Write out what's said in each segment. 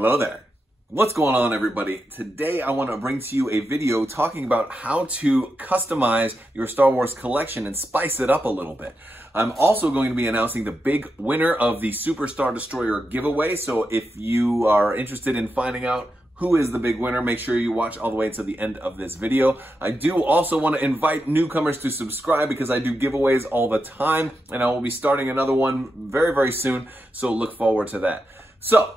Hello there. What's going on, everybody? Today I want to bring to you a video talking about how to customize your Star Wars collection and spice it up a little bit. I'm also going to be announcing the big winner of the Super Star Destroyer giveaway, so if you are interested in finding out who is the big winner, make sure you watch all the way until the end of this video. I do also want to invite newcomers to subscribe because I do giveaways all the time, and I will be starting another one very, very soon, so look forward to that. So,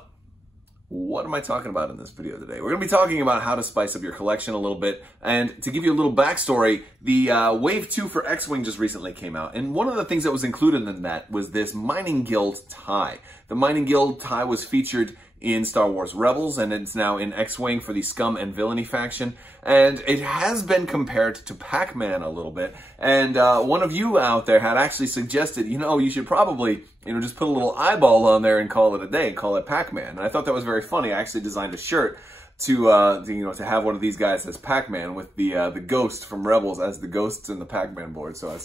what am I talking about in this video today? We're going to be talking about how to spice up your collection a little bit, and to give you a little backstory, the Wave 2 for X-Wing just recently came out, and one of the things that was included in that was this Mining Guild tie. The Mining Guild tie was featured in Star Wars Rebels, and it's now in X-Wing for the Scum and Villainy faction, and it has been compared to Pac-Man a little bit, and one of you out there had actually suggested, you should probably, just put a little eyeball on there and call it a day, call it Pac-Man, and I thought that was very funny. I actually designed a shirt to have one of these guys as Pac-Man with the Ghost from Rebels as the Ghosts in the Pac-Man board, so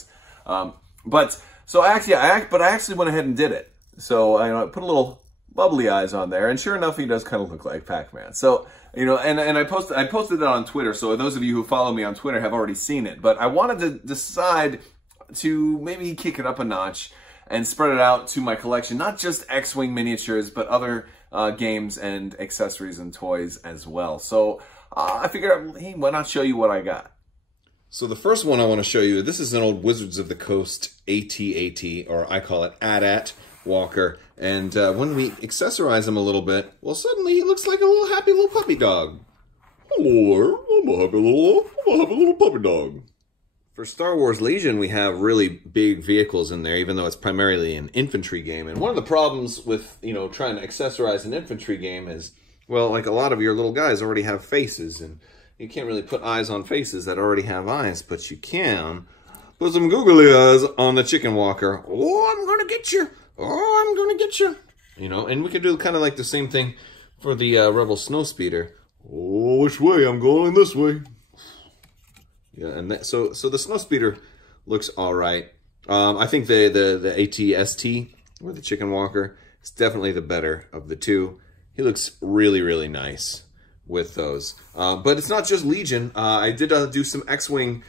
I actually went ahead and did it, so I put a little bubbly eyes on there, and sure enough, he does kind of look like Pac-Man. So, and I posted that on Twitter, so those of you who follow me on Twitter have already seen it, but I wanted to decide to maybe kick it up a notch and spread it out to my collection, not just X-Wing miniatures, but other games and accessories and toys as well. So, I figured, hey, why not show you what I got? So the first one I want to show you, this is an old Wizards of the Coast AT-AT, or I call it AT-AT Walker, and when we accessorize him a little bit, well, suddenly he looks like a little happy little puppy dog. Hello there, I'm a happy little puppy dog. For Star Wars Legion, we have really big vehicles in there, even though it's primarily an infantry game. And one of the problems with, trying to accessorize an infantry game is, well, like a lot of your little guys already have faces, and you can't really put eyes on faces that already have eyes, but you can put some googly eyes on the chicken walker. Oh, I'm gonna get you. Oh, I'm gonna get you. And we could do kind of like the same thing for the Rebel Snowspeeder. Oh, which way? I'm going this way. Yeah, and so the Snowspeeder looks all right. I think the AT-ST, or the chicken walker, is definitely the better of the two. He looks really, really nice with those. But it's not just Legion. I did do some X-Wing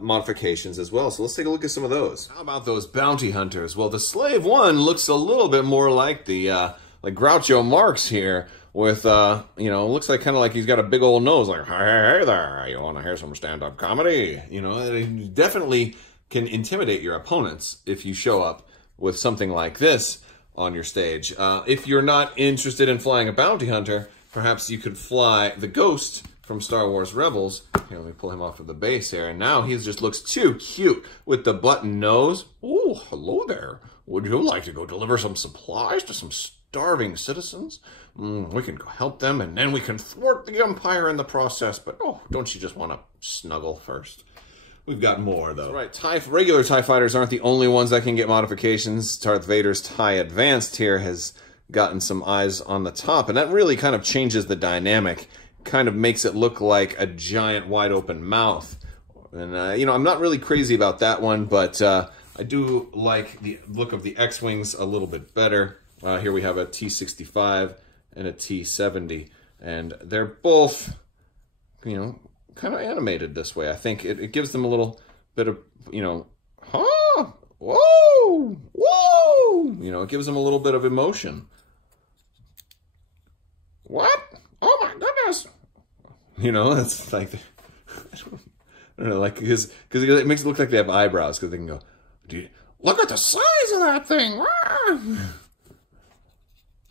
modifications as well, so let's take a look at some of those. How about those bounty hunters? Well, the Slave One looks a little bit more like the like Groucho Marx here, with looks like kind of like he's got a big old nose, like hey there, you want to hear some stand-up comedy? It definitely can intimidate your opponents if you show up with something like this on your stage. If you're not interested in flying a bounty hunter, perhaps you could fly the Ghost from Star Wars Rebels. Here, let me pull him off of the base here. And now he just looks too cute with the button nose. Oh, hello there. Would you like to go deliver some supplies to some starving citizens? We can go help them, and then we can thwart the Empire in the process. But, oh, don't you just want to snuggle first? We've got more, though. That's right. Regular TIE fighters aren't the only ones that can get modifications. Darth Vader's TIE Advanced here has gotten some eyes on the top, and that really kind of changes the dynamic. Kind of makes it look like a giant wide open mouth. And, I'm not really crazy about that one, but I do like the look of the X-Wings a little bit better. Here we have a T-65 and a T-70, and they're both, kind of animated this way. I think it gives them a little bit of, huh? Whoa! Whoa! It gives them a little bit of emotion. What? Oh my goodness! It's like, I don't know, like, because it makes it look like they have eyebrows, because they can go, dude, look at the size of that thing!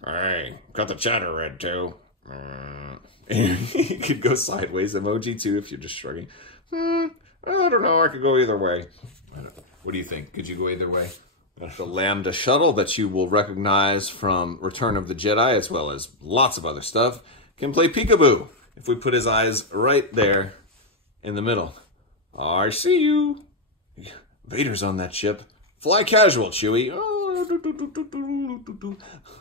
Hey, got the chatter red too. You could go sideways emoji too if you're just shrugging. I don't know, I could go either way. What do you think? Could you go either way? The Lambda shuttle that you will recognize from Return of the Jedi, as well as lots of other stuff, can play peekaboo if we put his eyes right there in the middle. I see you. Vader's on that ship. Fly casual, Chewie.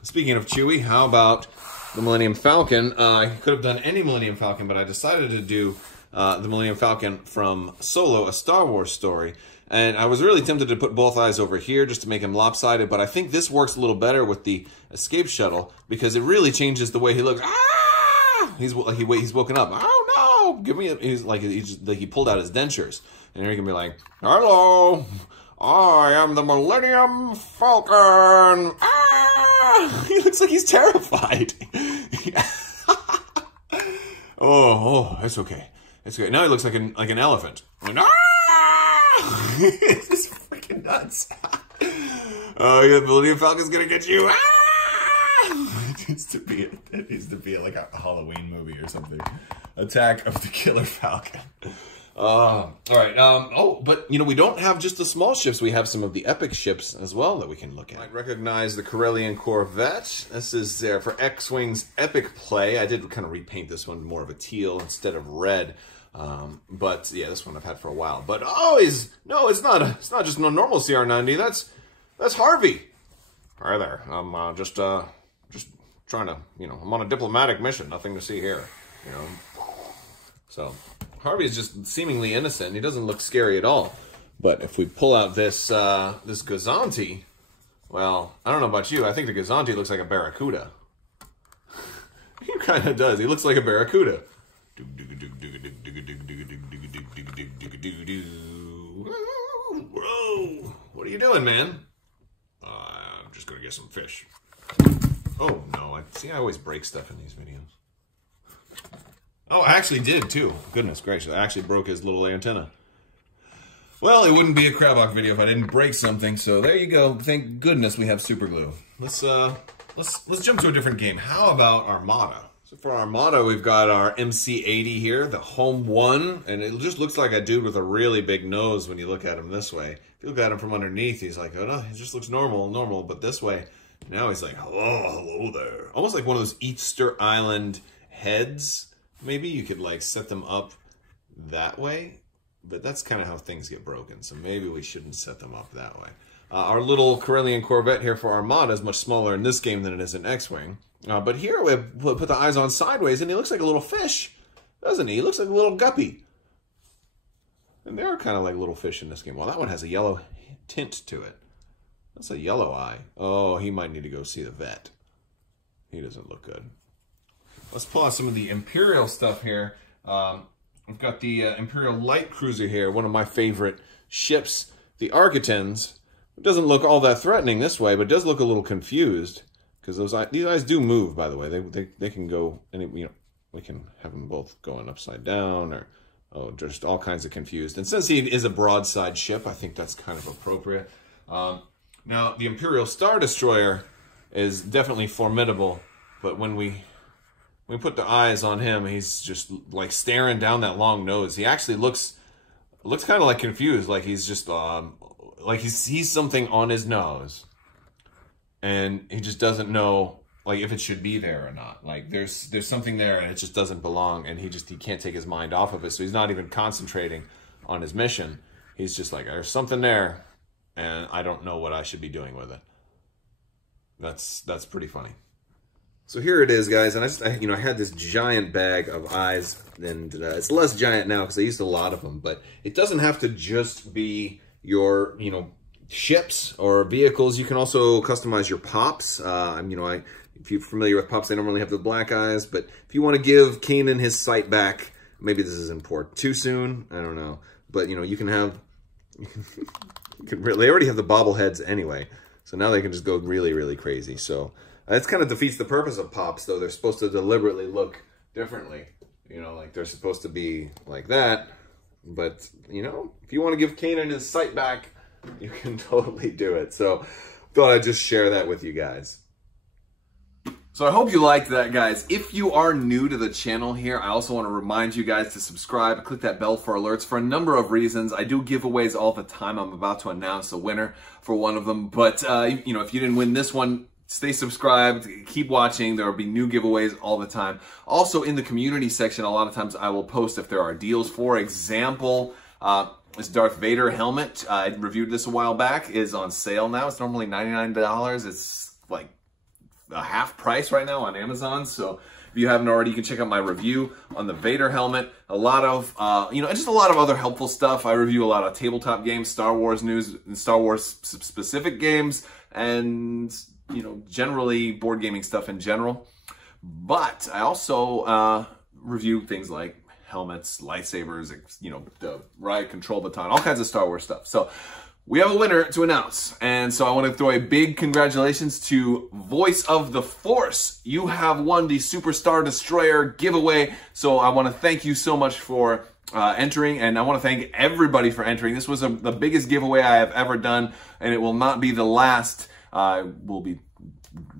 Speaking of Chewie, how about the Millennium Falcon? I could have done any Millennium Falcon, but I decided to do the Millennium Falcon from Solo, A Star Wars Story. And I was really tempted to put both eyes over here just to make him lopsided, but I think this works a little better with the escape shuttle because it really changes the way he looks. Ah! He's woken up. Oh no! Give me a, he's like he pulled out his dentures, and here he can be like, "Hello, I am the Millennium Falcon." Ah! He looks like he's terrified. Oh, it's okay. It's okay. Now he looks like an elephant. Like, ah! This is freaking nuts. Oh, yeah, the Millennium Falcon's gonna get you. Ah! It needs to be like a Halloween movie or something. Attack of the Killer Falcon. All right. Oh, but you know, we don't have just the small ships. We have some of the epic ships as well that we can look at. You might recognize the Corellian Corvette. This is there for X-Wing's epic play. I did kind of repaint this one more of a teal instead of red. But yeah, this one I've had for a while. But no, it's not just no normal CR90. That's Harvey. Hi there. I'm just trying to, you know, I'm on a diplomatic mission. Nothing to see here, you know. So Harvey is just seemingly innocent. He doesn't look scary at all. But if we pull out this this Gazanti, well, I don't know about you. I think the Gazanti looks like a barracuda. He kind of does. He looks like a barracuda. Whoa! What are you doing, man? I'm just gonna get some fish. Oh no! I always break stuff in these videos. Oh, I actually did too. Goodness gracious, I actually broke his little antenna. Well, it wouldn't be a Crabbok video if I didn't break something, so there you go. Thank goodness we have super glue. Let's jump to a different game. How about Armada? So for Armada, we've got our MC80 here, the home one, and it just looks like a dude with a really big nose when you look at him this way. If you look at him from underneath, he's like, oh no, he just looks normal, but this way, now he's like, hello there. Almost like one of those Easter Island heads. Maybe you could like set them up that way, but that's kind of how things get broken, so maybe we shouldn't set them up that way. Our little Corellian Corvette here for Armada is much smaller in this game than it is in X-Wing. But here we put the eyes on sideways, and he looks like a little fish, doesn't he? He looks like a little guppy. And there are kind of like little fish in this game. Well, that one has a yellow tint to it. That's a yellow eye. Oh, he might need to go see the vet. He doesn't look good. Let's pull out some of the Imperial stuff here. We've got the Imperial Light Cruiser here, one of my favorite ships. The Architans. It doesn't look all that threatening this way, but it does look a little confused. Because these eyes do move, by the way. They can go, you know, we can have them both going upside down or just all kinds of confused. And since he is a broadside ship, I think that's kind of appropriate. Now, the Imperial Star Destroyer is definitely formidable, but when we put the eyes on him, he's just like staring down that long nose. He actually looks kind of like confused, like he's just like he sees something on his nose. And he just doesn't know, like, if it should be there or not. Like, there's something there, and it just doesn't belong, and he can't take his mind off of it, so he's not even concentrating on his mission. He's just like, there's something there, and I don't know what I should be doing with it. That's pretty funny. So here it is, guys, and I had this giant bag of eyes, and it's less giant now because I used a lot of them, but it doesn't have to just be your, you know, ships or vehicles. You can also customize your pops. If you're familiar with pops, they don't really have the black eyes, but if you want to give Kanan his sight back, maybe this is important. Too soon? I don't know. But, you know, you can have, they already have the bobbleheads anyway, so now they can just go really, really crazy. So that kind of defeats the purpose of pops, though. They're supposed to deliberately look differently. You know, like they're supposed to be like that. But, you know, if you want to give Kanan his sight back, you can totally do it. So thought I'd just share that with you guys. So I hope you liked that, guys. If you are new to the channel here, I also want to remind you guys to subscribe, click that bell for alerts for a number of reasons. I do giveaways all the time. I'm about to announce a winner for one of them. But, you know, if you didn't win this one, stay subscribed, keep watching. There will be new giveaways all the time. Also, in the community section, a lot of times I will post if there are deals. For example, this Darth Vader helmet, I reviewed this a while back, is on sale now. It's normally $99. It's like a half price right now on Amazon. So if you haven't already, you can check out my review on the Vader helmet. A lot of, just a lot of other helpful stuff. I review a lot of tabletop games, Star Wars news, and Star Wars specific games, and, generally board gaming stuff in general. But I also review things like helmets, lightsabers, the riot control baton, all kinds of Star Wars stuff. So we have a winner to announce. And so I want to throw a big congratulations to Voice of the Force. You have won the Superstar Destroyer giveaway. So I want to thank you so much for entering, and I want to thank everybody for entering. This was the biggest giveaway I have ever done, and it will not be the last. We'll be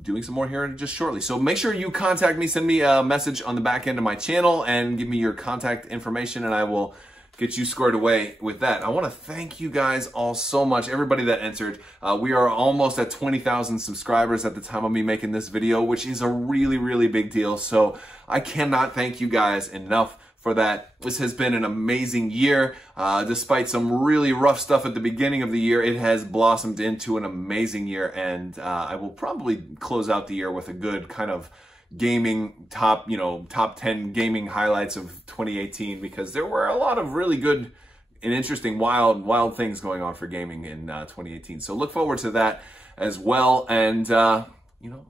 doing some more here just shortly. So make sure you contact me, send me a message on the back end of my channel, and give me your contact information, and I will get you squared away with that. I want to thank you guys all so much, everybody that entered. We are almost at 20,000 subscribers at the time of me making this video, which is a really, really big deal. So I cannot thank you guys enough for that. This has been an amazing year. Despite some really rough stuff at the beginning of the year, it has blossomed into an amazing year, and I will probably close out the year with a good kind of gaming top 10 gaming highlights of 2018, because there were a lot of really good and interesting, wild things going on for gaming in 2018. So look forward to that as well. And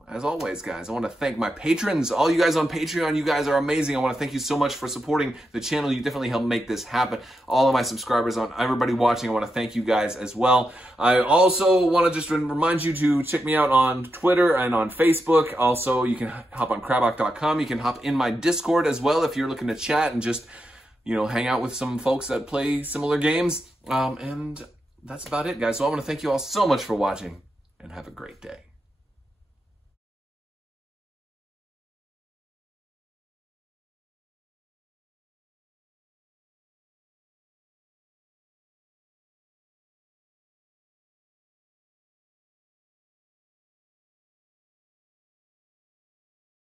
as always, guys, I want to thank my patrons, all you guys on Patreon. You guys are amazing. I want to thank you so much for supporting the channel. You definitely helped make this happen. All of my subscribers, on everybody watching, I want to thank you guys as well. I also want to just remind you to check me out on Twitter and on Facebook. Also, you can hop on Crabbok.com. You can hop in my Discord as well if you're looking to chat and just, hang out with some folks that play similar games. And that's about it, guys. So I want to thank you all so much for watching, and have a great day.